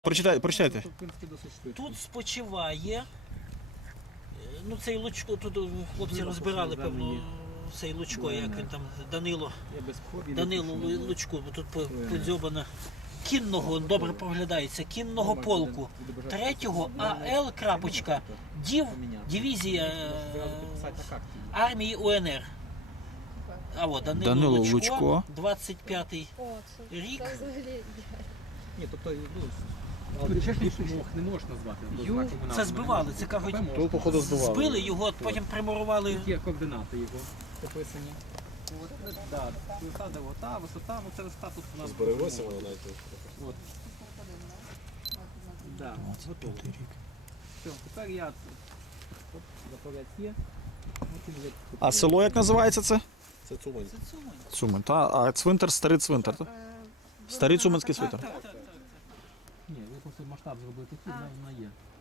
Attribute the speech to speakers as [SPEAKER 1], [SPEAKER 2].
[SPEAKER 1] Прочитайте.
[SPEAKER 2] В принципі, досить швидко.
[SPEAKER 3] Тут спочиває, ну цей Лучко, тут хлопці розбирали, певно, цей Лучко, як він там, Данило Лучко, бо тут подзьобано. Кінного, добре проглядається, кінного полку, 3-го АЛ, крапочка, дивізія армії УНР. А от Данило Лучко, 25-й рік.
[SPEAKER 2] Ні, тобто, мох не можеш назвати.
[SPEAKER 3] Це збивали, це кажуть, збили його, потім примурували.
[SPEAKER 2] Є координати його описані. Висота, це висота тут у нас.
[SPEAKER 4] Збереглося воно навіть.
[SPEAKER 2] От. Да, готово. Все, тепер я запалець є.
[SPEAKER 1] А село як називається це?
[SPEAKER 4] Це Цумань.
[SPEAKER 1] Цумань. А цвинтар, старий цвинтар. Так? Старий цуманський цвинтар.
[SPEAKER 2] Ні, ви просто масштаб зробили такий, вона є.